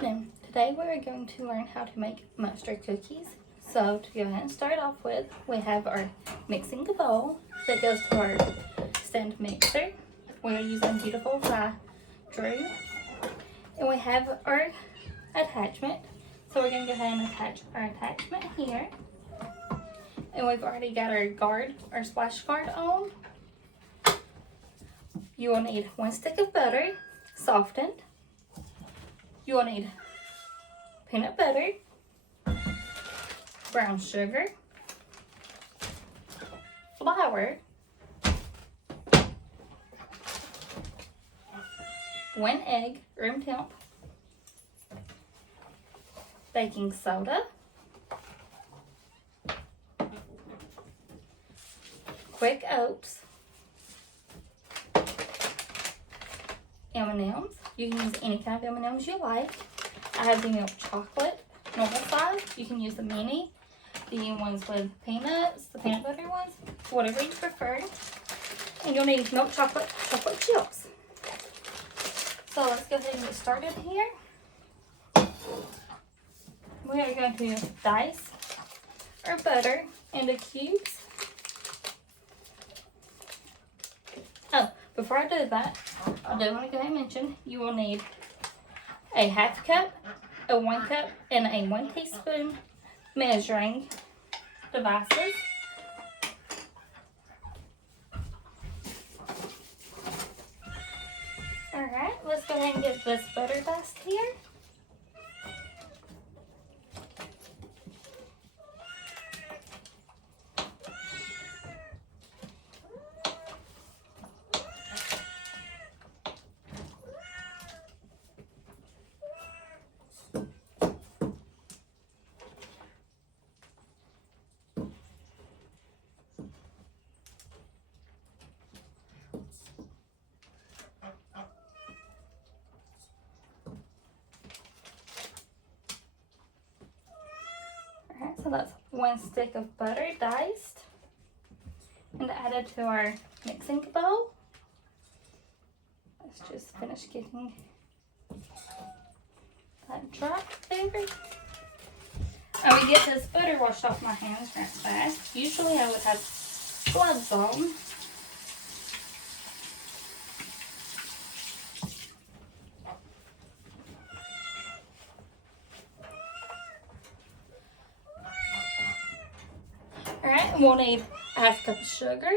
evening. Today we are going to learn how to make mustard cookies. So to go ahead and start off with, we have our mixing bowl that goes to our stand mixer. We are using Beautiful by Drew. And we have our attachment. So we're going to go ahead and attach our attachment here. And we've already got our guard, our splash guard on. You will need 1 stick of butter, softened. You will need peanut butter, brown sugar, flour, 1 egg, room temp, baking soda, quick oats, M&Ms. You can use any kind of M&Ms you like. I have the milk chocolate, normal size. You can use the mini, the ones with peanuts, the peanut butter ones, whatever you prefer. And you'll need milk chocolate, chocolate chips. So let's go ahead and get started here. We are going to dice our butter into cubes. Oh, before I do that, I do want to go ahead and mention you will need a 1/2 cup, a 1 cup, and a 1 teaspoon measuring devices. Alright, let's go ahead and get this butter diced here. So that's 1 stick of butter diced and added to our mixing bowl. Let's just finish getting that drop there. I would get this butter washed off my hands right fast. Usually I would have gloves on. Alright, we'll need a 1/2 cup of sugar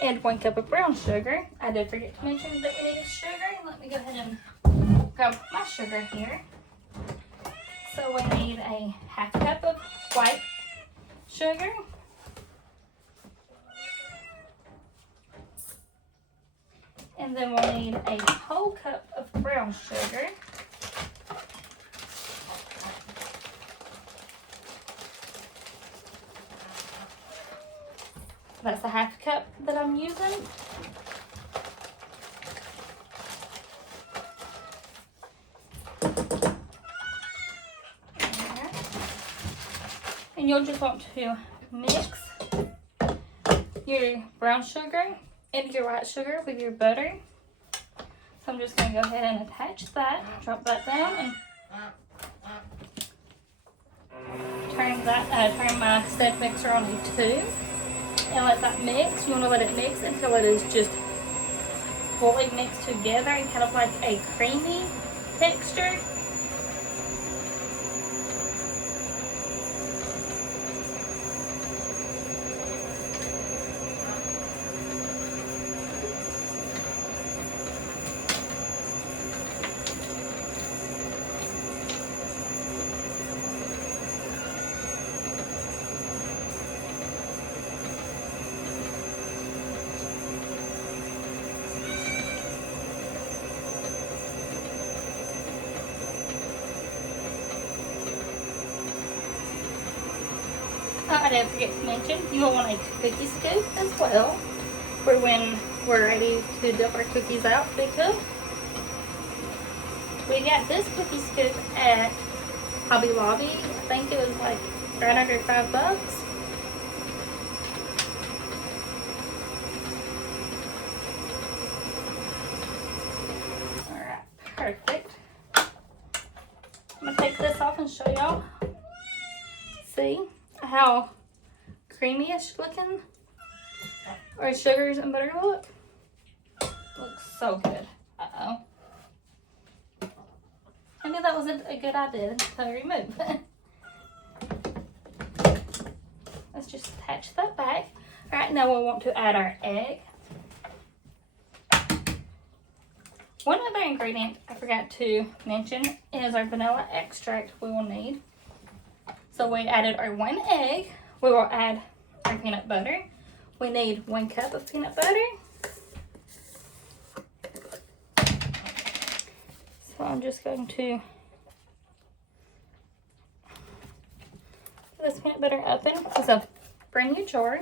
and 1 cup of brown sugar. I did forget to mention that we needed sugar. Let me go ahead and grab my sugar here. So we need a 1/2 cup of white sugar. And then we'll need a whole cup of brown sugar. That's a 1/2 cup that I'm using. And you'll just want to mix your brown sugar and your white sugar with your butter. So I'm just going to go ahead and attach that, drop that down, and turn my stand mixer on to 2. And let that mix. You want to let it mix until it is just fully mixed together and kind of like a creamy texture. I didn't forget to mention, you will want a cookie scoop as well, for when we're ready to dump our cookies out to be cooked. We got this cookie scoop at Hobby Lobby. I think it was like right under $5. Alright, perfect. and show y'all. See how creamy-ish looking our sugars and butter look? Looks so good. Uh-oh. I knew that wasn't a good idea to remove. Let's just attach that back. All right, now we'll want to add our egg. One other ingredient I forgot to mention is our vanilla extract we will need. So we added our 1 egg. We will add our peanut butter. We need 1 cup of peanut butter. So I'm just going to get this peanut butter open. It's a brand new jar.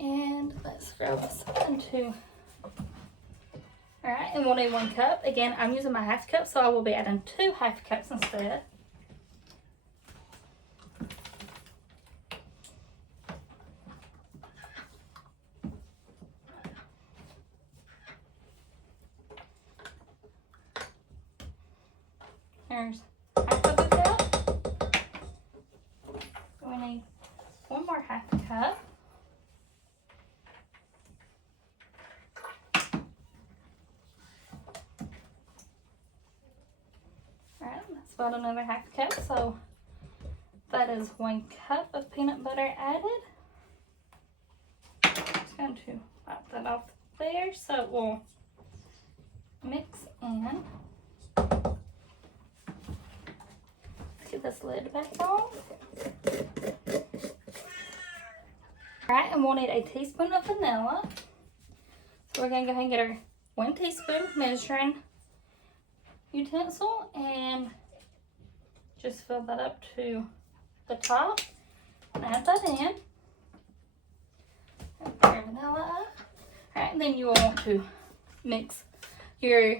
And let's throw this into, alright, and we'll need 1 cup. Again, I'm using my half cup, so I will be adding 2 half cups instead. There's half of a cup. We need 1 more half cup. Alright, that's about another half cup. So that is 1 cup of peanut butter added. Just going to wipe that off there so it will mix in. Get this lid back on. Alright, and we'll need a teaspoon of vanilla. So we're going to go ahead and get our 1 teaspoon measuring utensil and just fill that up to the top and add that in. And put your vanilla up. Alright, and then you will want to mix your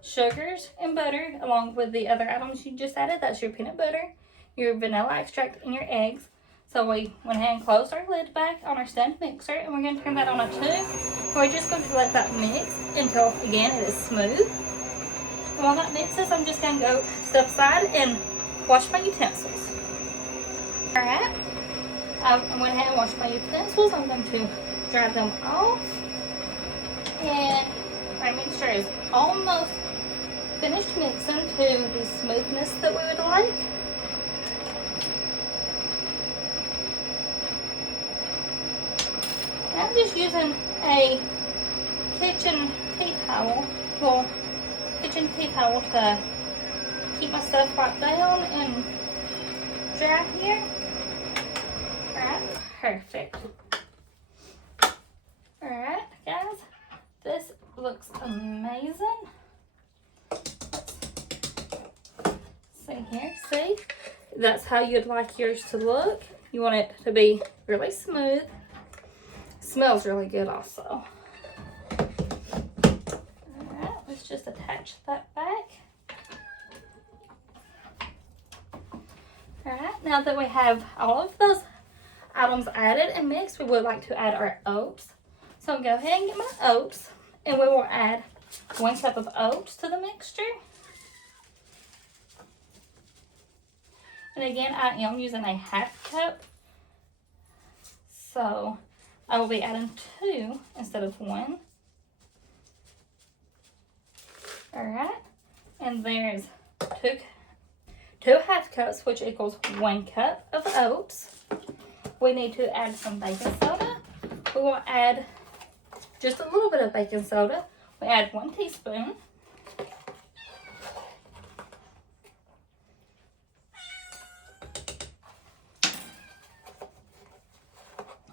sugars and butter along with the other items you just added. That's your peanut butter, your vanilla extract, and your eggs. So we went ahead and closed our lid back on our stand mixer, and we're going to turn that on a 2. And we're just going to let that mix until, again, it is smooth. And while that mixes, I'm just going to go step aside and wash my utensils. Alright, I went ahead and washed my utensils. I'm going to dry them off. And our mixture is almost finished mixing to the smoothness that we would like. And I'm just using a kitchen tea towel to keep my stuff wiped down and dry here. Alright, perfect. Alright, guys, this looks amazing. See here, see? That's how you'd like yours to look. You want it to be really smooth. Smells really good also. Alright, let's just attach that back. Alright, now that we have all of those items added and mixed, we would like to add our oats. So go ahead and get my oats, and we will add 1 cup of oats to the mixture. And again, I am using a half cup, so I will be adding 2 instead of 1. Alright, and there's 2 half cups, which equals 1 cup of oats. We need to add some baking soda. We will add just a little bit of baking soda. We add 1 teaspoon.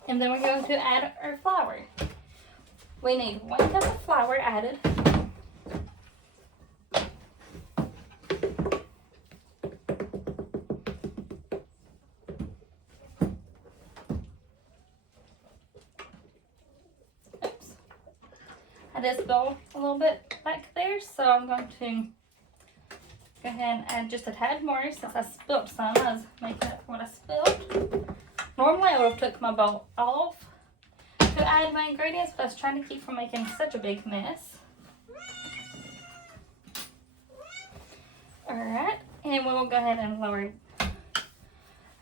And then we're going to add our flour. We need 1 cup of flour added. Oops. I just spilled a little bit back there, so I'm going to go ahead and add just a tad more since I spilled some. I was making up for what I spilled. Normally I would have took my bowl off to add my ingredients, but I was trying to keep from making such a big mess. Alright, and we will go ahead and lower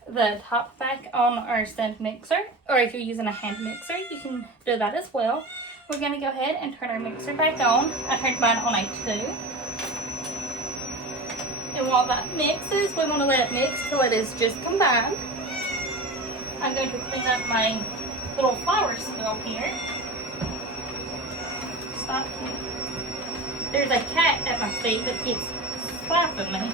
the top back on our stand mixer, or if you're using a hand mixer, you can do that as well. We're going to go ahead and turn our mixer back on. I turned mine on a 2. And while that mixes, we want to let it mix till it is just combined. I'm going to clean up my little flour spill here. Stop. There's a cat at my feet that keeps slapping me.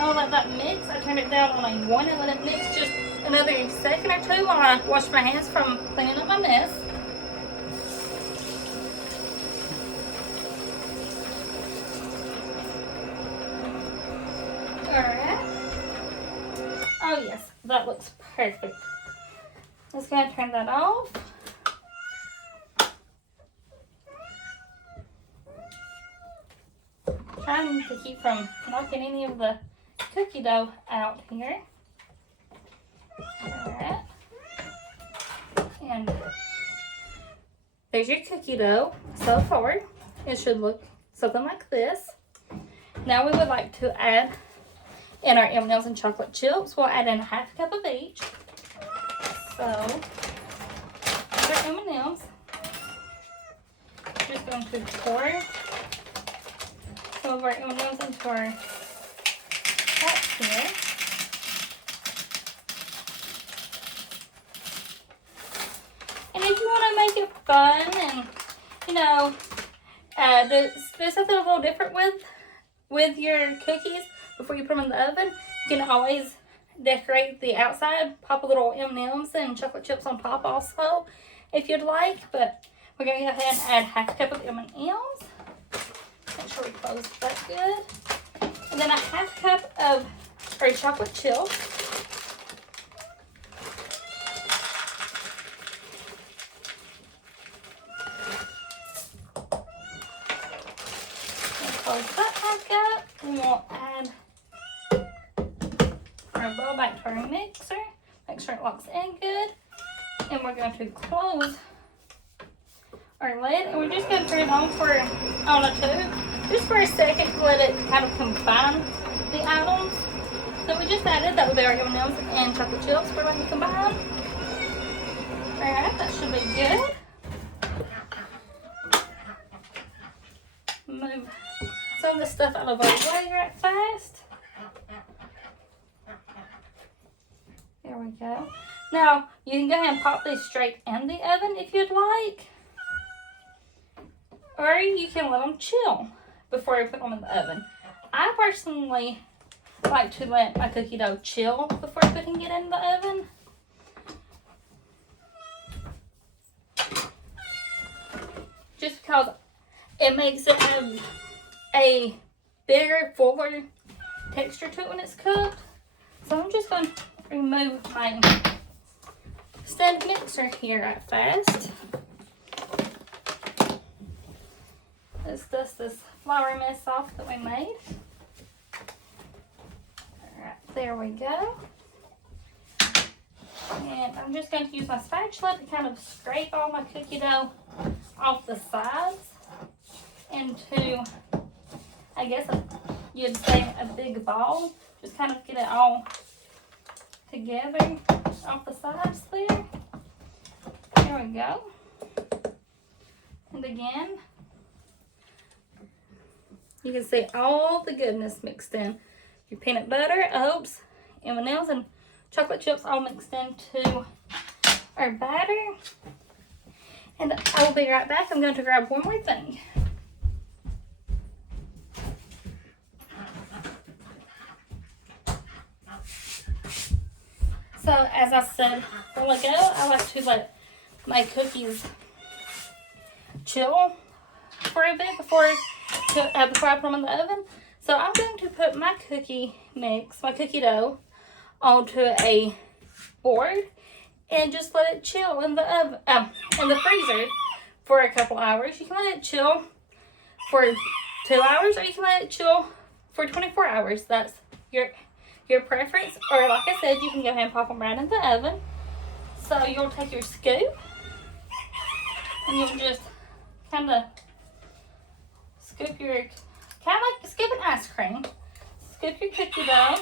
I'll let that mix. I turned it down on a 1 and let it mix just another second or 2 while I wash my hands from cleaning up my mess. Alright. Oh yes, that looks perfect. Let's go ahead and turn that off. Trying to keep from knocking any of the cookie dough out here. Alright. And there's your cookie dough so far. It should look something like this. Now we would like to add in our M&Ms and chocolate chips. We'll add in 1/2 cup of each. So, here's our M&Ms. Just going to pour some of our M&Ms into our cups here. And if you want to make it fun and, you know, do something a little different with your cookies before you put them in the oven, you can always decorate the outside, pop a little M&Ms and chocolate chips on top also if you'd like. But we're going to go ahead and add 1/2 cup of M&Ms. Make sure we close that good. And then a 1/2 cup of our chocolate chips. Close that back up, and we'll add our bowl back to our mixer. Make sure it locks in good. And we're going to close our lid, and we're just going to turn it on a 2, just for a second to let it kind of combine the items. So we just added that with our M&Ms and chocolate chips. We're going to combine. Alright, that should be good. Move some of the stuff out of our way right fast. There we go. Now, you can go ahead and pop these straight in the oven if you'd like. Or you can let them chill before you put them in the oven. I personally like to let my cookie dough chill before putting it in the oven. Just because it makes it have a bigger, fuller texture to it when it's cooked. So I'm just going to remove my stand mixer here right fast. Let's dust this flour mess off that we made. Alright, there we go. And I'm just going to use my spatula to kind of scrape all my cookie dough off the sides into, I guess you'd say, a big ball. Just kind of get it all together off the sides there. There we go. And again, you can see all the goodness mixed in. Your peanut butter, oats, M&Ms, and chocolate chips all mixed into our batter. And I will be right back. I'm going to grab one more thing. So, as I said a while ago, I like to let my cookies chill for a bit before I put them in the oven. So I'm going to put my cookie mix, my cookie dough, onto a board and just let it chill in the oven, in the freezer for a couple hours. You can let it chill for 2 hours, or you can let it chill for 24 hours. That's your preference. Or like I said, you can go ahead and pop them right in the oven. So you'll take your scoop and you'll just kind of scoop your, kind of like scooping ice cream. Scoop your cookie dough.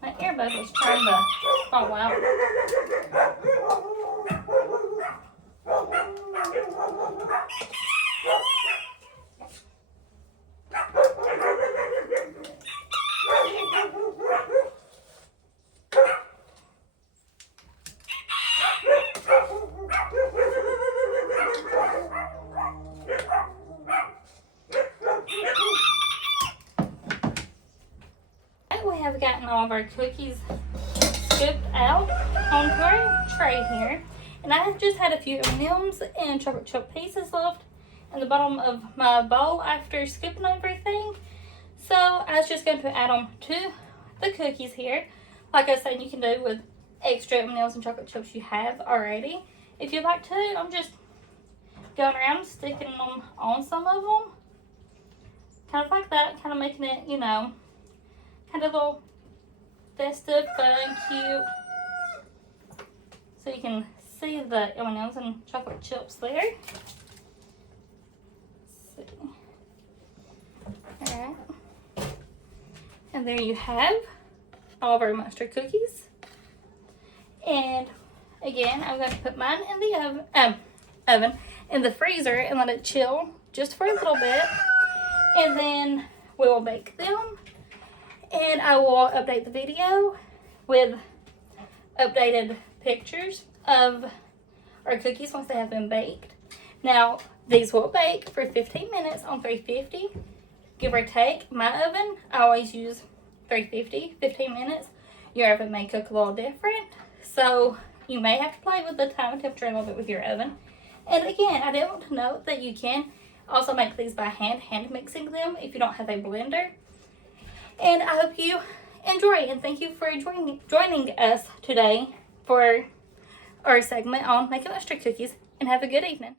My earbud was trying to fall out. We have gotten all of our cookies scooped out onto our tray here, and I just had a few M&Ms and chocolate chip pieces left in the bottom of my bowl after scooping everything. So I was just going to add them to the cookies here. Like I said, you can do with extra M&Ms and chocolate chips you have already. If you'd like to, I'm just going around sticking them on some of them, kind of like that, kind of making it, you know, kind of a little festive, fun, cute. So you can see the M&Ms and chocolate chips there. Let's see. Alright. And there you have all of our mustard cookies. And again, I'm going to put mine in the oven in the freezer and let it chill just for a little bit. And then we will bake them. And I will update the video with updated pictures of our cookies once they have been baked. Now, these will bake for 15 minutes on 350, give or take. My oven, I always use 350, 15 minutes. Your oven may cook a little different, so you may have to play with the time and temperature a little bit with your oven. And again, I did want to note that you can also make these by hand mixing them if you don't have a blender. And I hope you enjoy, and thank you for joining us today for our segment on making mustard cookies, and have a good evening.